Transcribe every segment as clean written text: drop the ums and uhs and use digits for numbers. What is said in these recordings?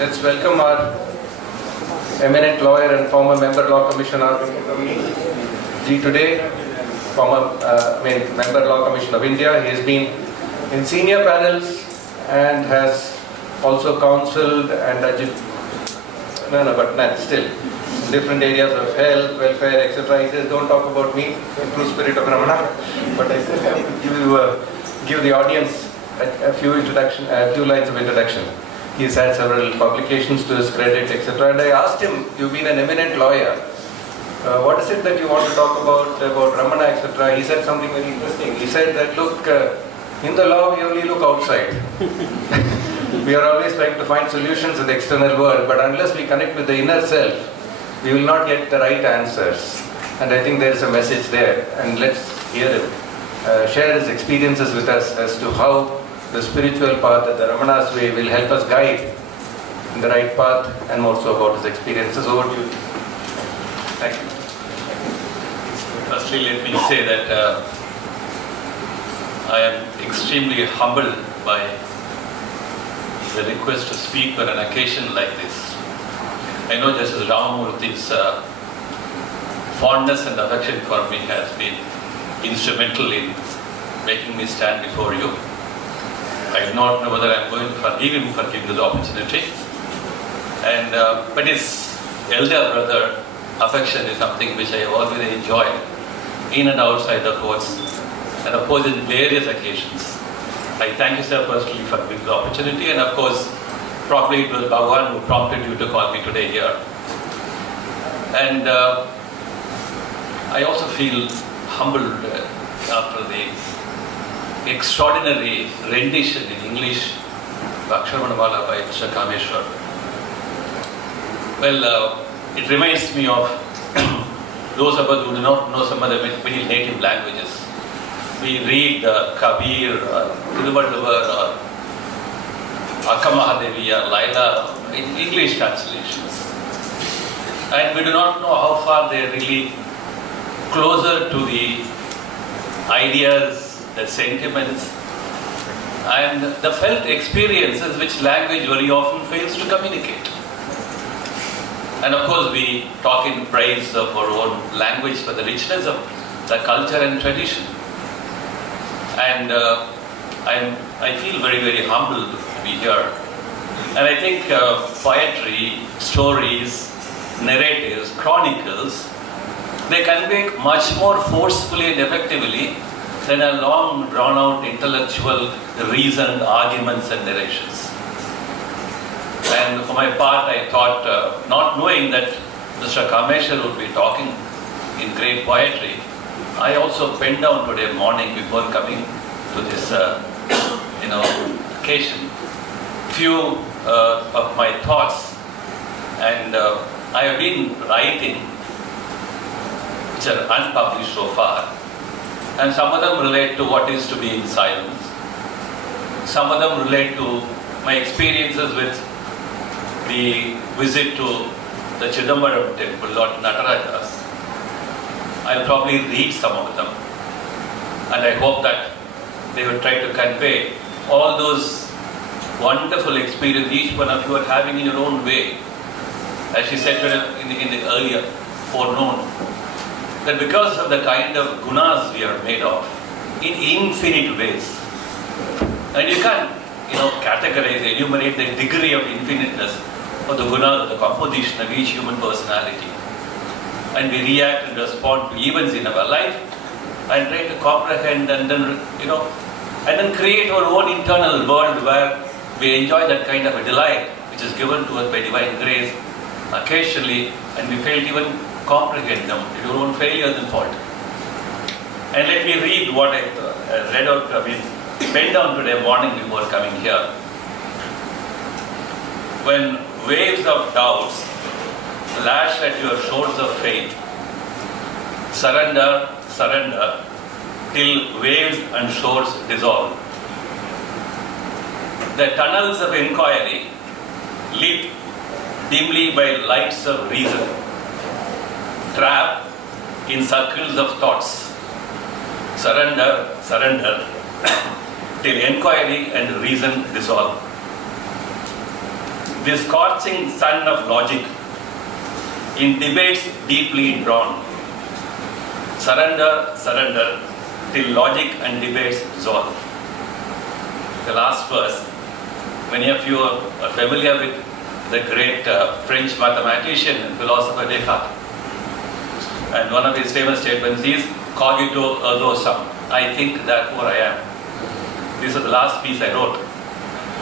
Let's welcome our eminent lawyer and former member law commissioner Venkataramani Ji today, member law commission of India. He has been in senior panels and has also counseled and still different areas of health, welfare, etc. He says, don't talk about me, in true spirit of Ramana, but I still have to give the audience a few lines of introduction. He's had several publications to his credit, etc. And I asked him, you've been an eminent lawyer, what is it that you want to talk about Ramana, etc. He said something very interesting. He said that, look, in the law we only look outside. We are always trying to find solutions in the external world, but unless we connect with the inner self, we will not get the right answers. And I think there is a message there, and let's hear him share his experiences with us as to how the spiritual path, the Ramana's way, will help us guide in the right path, and more so about his experiences. Over to you. Thank you. Firstly, let me say that I am extremely humbled by the request to speak on an occasion like this. I know Justice Ramamurthy's fondness and affection for me has been instrumental in making me stand before you. I do not know whether I am going to forgive him for giving the opportunity. But his elder brother affection is something which I have always enjoyed in and outside the courts, and of course in various occasions. I thank you, sir, personally for giving the opportunity, and of course probably it was Bhagavan who prompted you to call me today here. And I also feel humbled after the extraordinary rendition in English of Aksharamana by Mr. Kameshwar. Well, it reminds me of those of us who do not know some of the many native languages. We read Kabir or Thiruvalluvar or Akkamahadevi or Laila in English translations. And we do not know how far they are really closer to the ideas, the sentiments, and the felt experiences which language very often fails to communicate. And of course we talk in praise of our own language for the richness of the culture and tradition. And I feel very, very humbled to be here. And I think poetry, stories, narratives, chronicles, they convey much more forcefully and effectively than a long drawn-out intellectual reasoned arguments and narrations. And for my part, I thought, not knowing that Mr. Kameshwar would be talking in great poetry, I also penned down today morning before coming to this, occasion, few of my thoughts, and I have been writing, which are unpublished so far, and some of them relate to what is to be in silence. Some of them relate to my experiences with the visit to the Chidambaram temple, Lord Nataraja's. I'll probably read some of them, and I hope that they will try to convey all those wonderful experiences each one of you are having in your own way. As she said in the earlier forenoon, that because of the kind of gunas we are made of, in infinite ways, and you can't categorize, enumerate the degree of infiniteness of the gunas, the composition of each human personality. And we react and respond to events in our life and try to comprehend and then create our own internal world where we enjoy that kind of a delight which is given to us by divine grace occasionally, and we fail to even comprehend them to your own failures and fault. And let me read what I read out, penned down today morning before coming here. When waves of doubts lash at your shores of faith, surrender, surrender, till waves and shores dissolve. The tunnels of inquiry, lit dimly by lights of reason, trap in circles of thoughts. Surrender, surrender, till inquiry and reason dissolve. the scorching sun of logic, in debates deeply drawn. Surrender, surrender, till logic and debates dissolve. The last verse, many of you are familiar with the great French mathematician and philosopher Descartes. And one of his famous statements is, cogito ergo sum. I think, therefore I am. This is the last piece I wrote.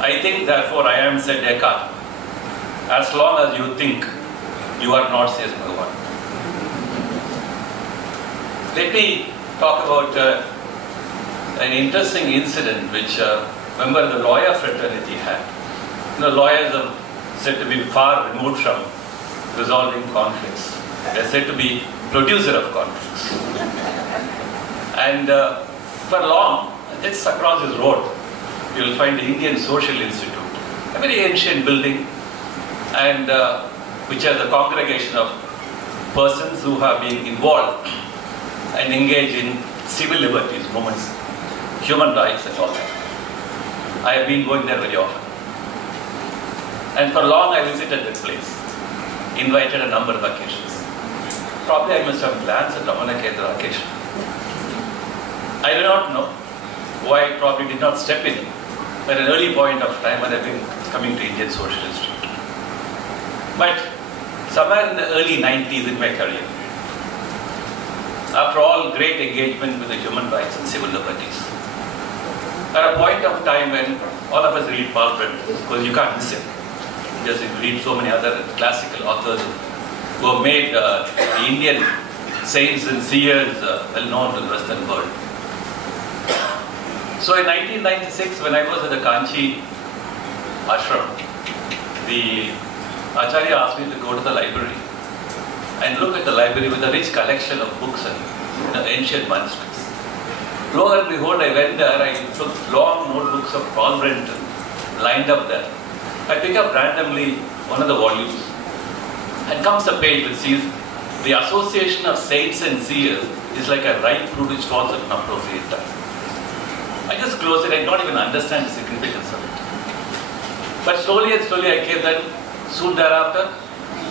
I think, therefore I am, said Descartes. As long as you think, you are not, says Bhagavan. Let me talk about an interesting incident which member of the lawyer fraternity had. Lawyers are said to be far removed from resolving conflicts. They are said to be producer of conflicts. And for long, just across this road, you will find the Indian Social Institute, a very ancient building, and which has a congregation of persons who have been involved and engaged in civil liberties movements, human rights and all that. I have been going there very often. And for long I visited that place, invited a number of occasions. Probably I must have glanced at Ramana Kendra occasionally. I do not know why I probably did not step in at an early point of time when I've been coming to Indian Social Institute. But somewhere in the early 90s in my career, after all great engagement with the human rights and civil liberties, at a point of time when all of us read Paul Brent, because you can't miss it, just read so many other classical authors who have made the Indian saints and seers well known to the Western world. So in 1996, when I was at the Kanchi ashram, the Acharya asked me to go to the library and look at the library with a rich collection of books and ancient manuscripts. Lo and behold, I went there, I took long notebooks of Paul Brent lined up there. I pick up randomly one of the volumes, and comes a page which says, the association of saints and seers is like a ripe fruit which falls at an appropriate time. I just closed it, I don't even understand the significance of it. But slowly and slowly I came that soon thereafter,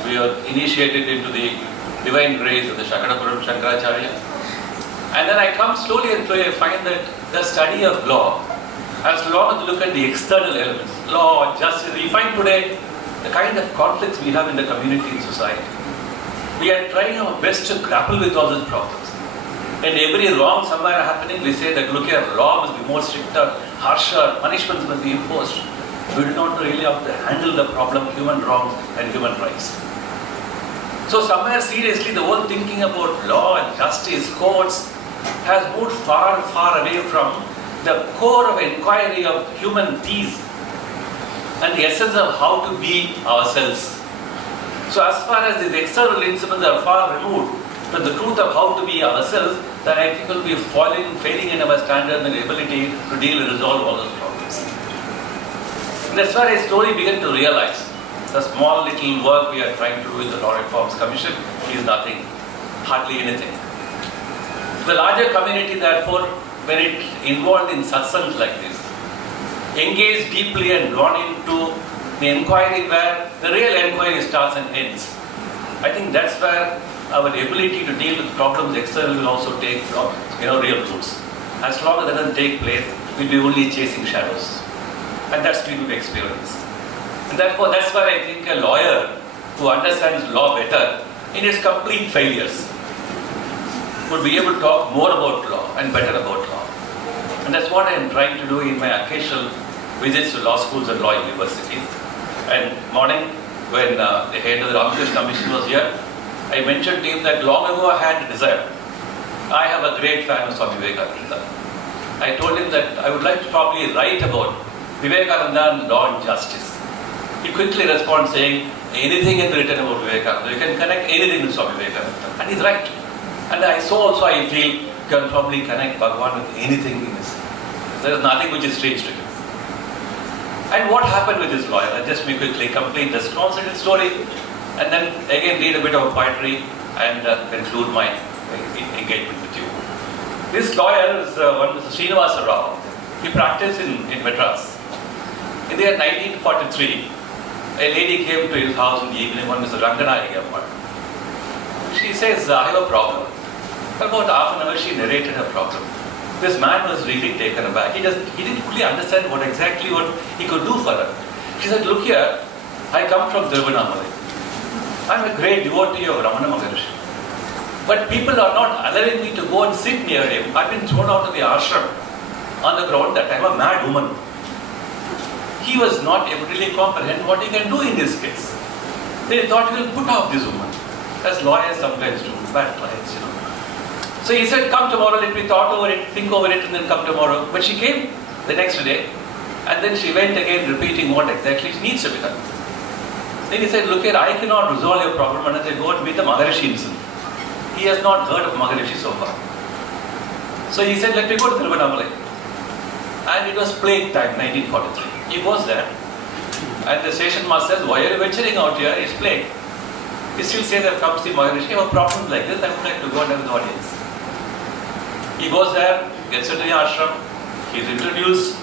we were initiated into the divine grace of the Shakadapuram Shankaracharya. And then I come slowly and slowly, I find that the study of law, as long as you look at the external elements, law, justice, we find today the kind of conflicts we have in the community and society. We are trying our best to grapple with all these problems. And every wrong somewhere happening, we say that look here, law must be more stricter, harsher, punishments must be imposed. We do not really have to handle the problem, human wrongs and human rights. So somewhere seriously, the whole thinking about law and justice, courts, has moved far, far away from the core of inquiry of human peace and the essence of how to be ourselves. So as far as these external instruments are far removed from the truth of how to be ourselves, then I think we'll be failing in our standard and ability to deal and resolve all those problems. And that's where I slowly began to realize the small little work we are trying to do with the Law Reforms Commission is nothing, hardly anything. The larger community, therefore, when it involved in satsangs like this, engaged deeply and gone into the inquiry where the real inquiry starts and ends. I think that's where our ability to deal with problems externally will also take real roots. As long as that doesn't take place, we'll be only chasing shadows. And that's been my experience. And therefore, that's why I think a lawyer who understands law better, in its complete failures, would be able to talk more about law and better about law. And that's what I am trying to do in my occasional visits to law schools and law universities. And morning, when the head of the Ramakrishna Mission was here, I mentioned to him that long ago I had a desire. I have a great fan of Swami Venkataramani. I told him that I would like to probably write about Vivekananda and law and justice. He quickly responded saying, anything is written about Vivekananda. You can connect anything with Swami Vivekananda. And he's right. And I feel you can probably connect Bhagavan with anything in this. There is nothing which is strange to him. And what happened with this lawyer? I'll just quickly complete the small little story and then again read a bit of poetry and conclude my engagement with you. This lawyer is one Mr. Srinivasa Rao. He practiced in Madras. In the year 1943, A lady came to his house in the evening, one Mr. Ranganayaki Ammal. She says, I have a problem. About half an hour, she narrated her problem. This man was really taken aback. He didn't fully understand what he could do for her. She said, look here, I come from Tiruvannamalai. I'm a great devotee of Ramana Maharshi. But people are not allowing me to go and sit near him. I've been thrown out of the ashram on the ground that I'm a mad woman. He was not able to really comprehend what he can do in this case. They thought he will put off this woman, as lawyers sometimes do, bad clients, So he said, come tomorrow, let me thought over it, think over it, and then come tomorrow. But she came the next day, and then she went again repeating what exactly needs to be done. Then he said, look here, I cannot resolve your problem unless I go and meet the Maharishi himself. He has not heard of Maharishi so far. So he said, let me go to Tiruvannamalai. And it was plague time, 1943. He goes there, and the station master says, why are you venturing out here? It's plague. He still says, I've come to see Maharishi. I have a problem like this, I would like to go and have an audience. He goes there, gets into the ashram, he's introduced,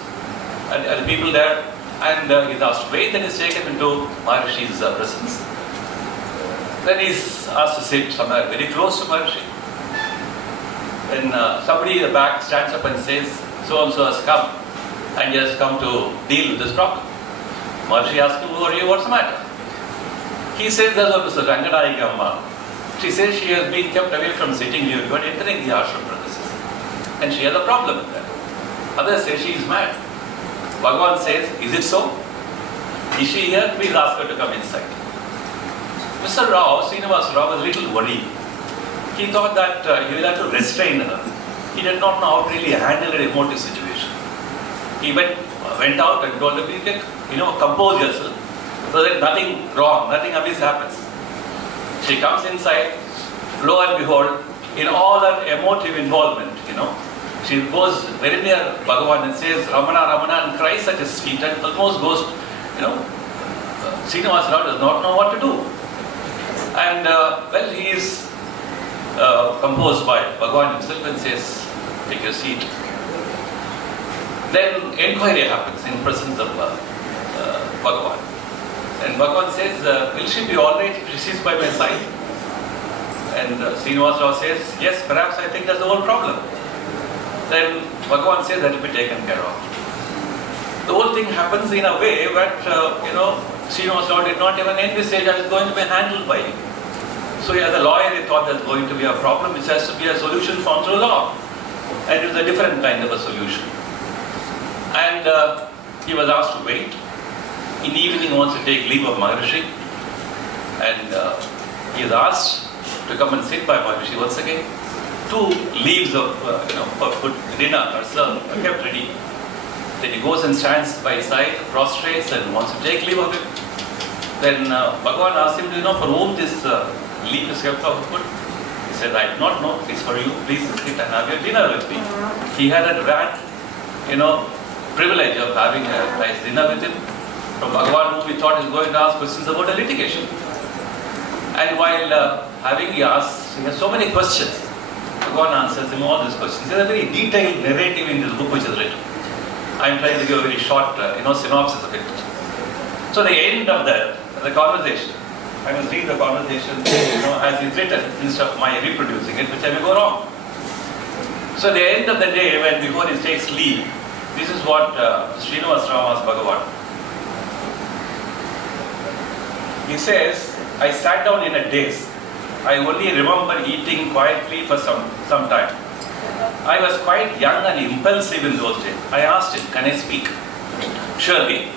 and the people there, and he's asked to wait, then he's taken into Maharishi's presence. Then he's asked to sit somewhere very close to Maharishi. Then somebody in the back stands up and says, so-and-so has come, and he has come to deal with this problem. Maharishi asks him, who are you, what's the matter? He says, there's a Mr. Ranganayaki Amma. She says she has been kept away from sitting here, but entering the ashram premises. And she has a problem with that. Others say she is mad. Bhagavan says, is it so? Is she here? Please ask her to come inside. Mr. Rao, Srinivas Rao, was a little worried. He thought that he will have to restrain her. He did not know how to really handle an emotive situation. He went out and told her, compose yourself, so that nothing wrong, nothing amiss happens. She comes inside, lo and behold, in all her emotive involvement, she goes very near Bhagavan and says, Ramana, Ramana, and cries at his feet and almost goes, Srinivas Rao does not know what to do. And he is composed by Bhagavan himself and says, take your seat. Then inquiry happens in presence of Bhagavan. And Bhagavan says, will she be alright if she sits by my side? And Srinivas Rao says, yes, perhaps I think that's the whole problem. Then Bhagavan says that will be taken care of. The whole thing happens in a way that, Srinivas Rao did not even envisage that it's going to be handled by him. So as a lawyer, he thought there's going to be a problem which has to be a solution found through law. And it was a different kind of a solution. And he was asked to wait. In the evening, he wants to take leave of Maharishi. And he is asked to come and sit by Maharishi once again. 2 leaves of food, dinner are served, are kept ready. Then he goes and stands by his side, prostrates and wants to take leave of him. Then Bhagavan asked him, for whom this leaf is kept of food? He said, I do not know, it's for you, please sit and have your dinner with me. He had a grand, privilege of having a nice dinner with him. From Bhagavan, whom we thought is going to ask questions about a litigation. And while he has so many questions. Bhagavan answers him all these questions. There's a very detailed narrative in this book which is written. I'm trying to give a very short, synopsis of it. So the end of the conversation, I must read the conversation, as it's written instead of my reproducing it, which I may go wrong. So the end of the day, when before he takes leave, this is what Srinivas Rao asked Bhagavan. He says, I sat down in a daze. I only remember eating quietly for some time. I was quite young and impulsive in those days. I asked him, can I speak? Surely.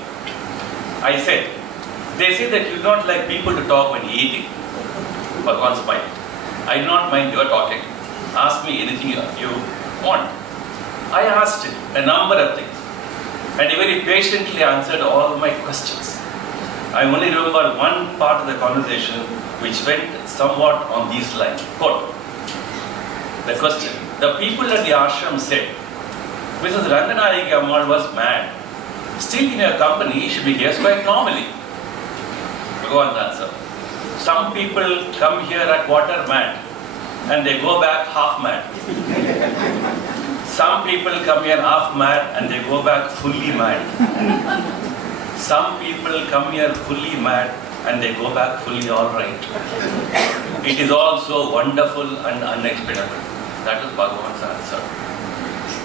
I said, they say that you do not like people to talk when eating. Bhagavan smiled. I do not mind your talking. Ask me anything you want. I asked him a number of things, and he very patiently answered all my questions. I only remember one part of the conversation which went somewhat on these lines. Quote, the question, the people at the ashram said, Mrs. Ranganayaki Ammal was mad. Still in your company, she behaves quite normally. Bhagavan's answer, some people come here a quarter mad and they go back half mad. Some people come here half mad and they go back fully mad. some people come here fully mad and they go back fully alright. It is also wonderful and unexplainable. That is Bhagavan's answer.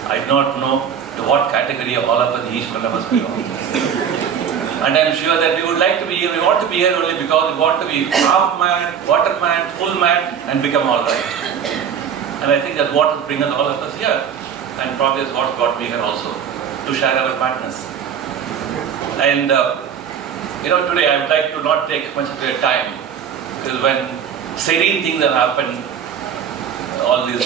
I do not know to what category of all of us, each one of us belong. And I am sure that we would like to be here, we want to be here only because we want to be half mad, quarter mad, full mad and become alright. And I think that's what will bring all of us here. And probably is what got me here also, to share our madness. And today I would like to not take much of your time, because when serene things have happened, all these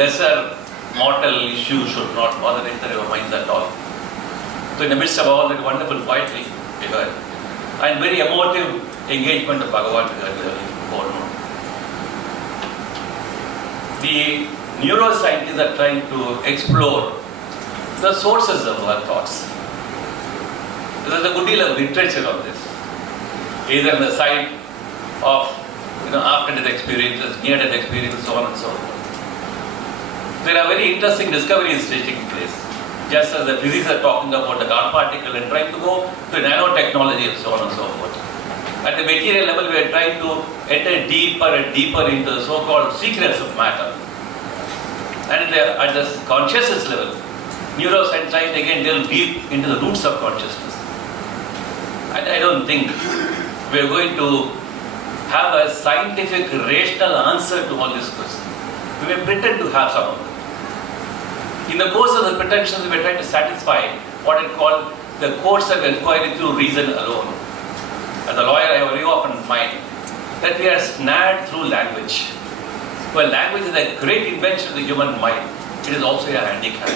lesser mortal issues should not bother enter your minds at all. So in the midst of all that wonderful poetry we heard, and very emotive engagement of Bhagavan we heard before. The neuroscientists are trying to explore the sources of our thoughts. There is a good deal of literature on this, either on the side of after-death experiences, near-death experiences, so on and so forth. There are very interesting discoveries taking place. Just as the physicists are talking about the God particle and trying to go to nanotechnology and so on and so forth. At the material level, we are trying to enter deeper and deeper into the so-called secrets of matter. And at the consciousness level, neuroscience trying to again delve deep into the roots of consciousness. And I don't think we are going to have a scientific, rational answer to all these questions. We may pretend to have some of them. In the course of the pretensions, we are trying to satisfy what I call the course of inquiry through reason alone. As a lawyer, I very often find that we are snared through language. Well, language is a great invention of the human mind. It is also a handicap.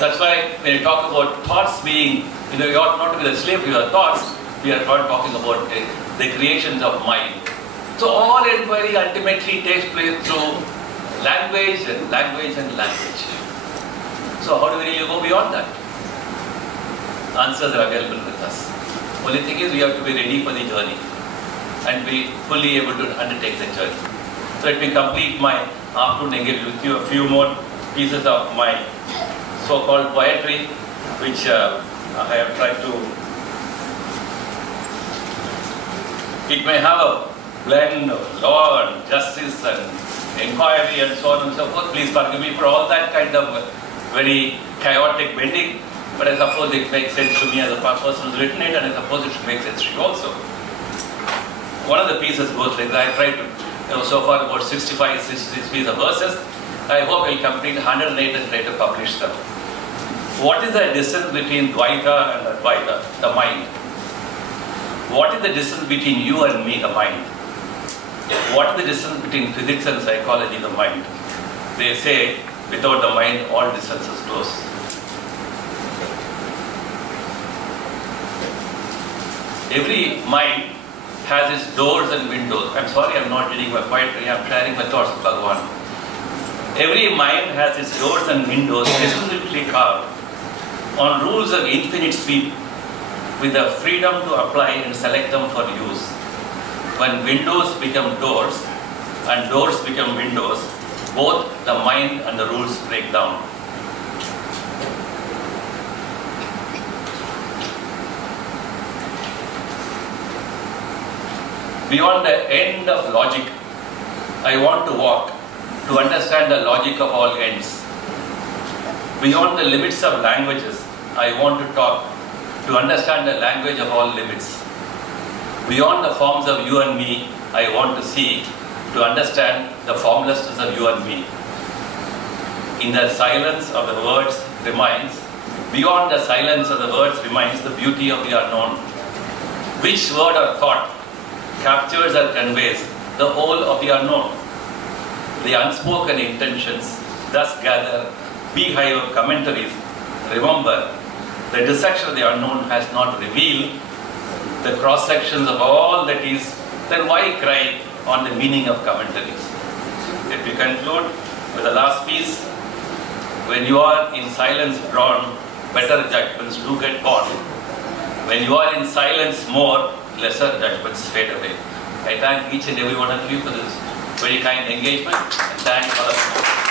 That's why when you talk about thoughts being, you ought not to be the slave to your thoughts, we are not talking about the creations of mind. So all inquiry ultimately takes place through language and language and language. So how do we really go beyond that? Answers are available with us. Only thing is we have to be ready for the journey and be fully able to undertake the journey. So let me complete my afternoon engagement with you a few more pieces of my so-called poetry, which I have tried to. It may have a blend of law and justice and inquiry and so on and so forth. Please forgive me for all that kind of very chaotic bending, but I suppose it makes sense to me as a person who's written it, and I suppose it should make sense to you also. One of the pieces goes like that. I tried to, so far about 66 pieces of verses. I hope I'll complete 108 and try to publish them. What is the distance between Dvaita and Advaita, the mind? What is the distance between you and me, the mind? What is the distance between physics and psychology, the mind? They say, without the mind, all distance is close. Every mind has its doors and windows. I'm sorry, I'm not reading my poetry, I'm sharing my thoughts with Bhagavan. Every mind has its doors and windows specifically carved on rules of infinite sweep, with the freedom to apply and select them for use. When windows become doors and doors become windows, both the mind and the rules break down. Beyond the end of logic, I want to walk to understand the logic of all ends. Beyond the limits of languages, I want to talk to understand the language of all limits. Beyond the forms of you and me, I want to see, to understand the formlessness of you and me. In the silence of the words remains, beyond the silence of the words remains the beauty of the unknown. Which word or thought captures or conveys the whole of the unknown? The unspoken intentions thus gather beehive of commentaries. Remember, the dissection of the unknown has not revealed the cross-sections of all that is, then why cry on the meaning of commentaries? Let me conclude with the last piece. When you are in silence drawn, better judgments do get born. When you are in silence more, lesser judgments fade away. I thank each and every one of you for this very kind engagement, and thank all of you.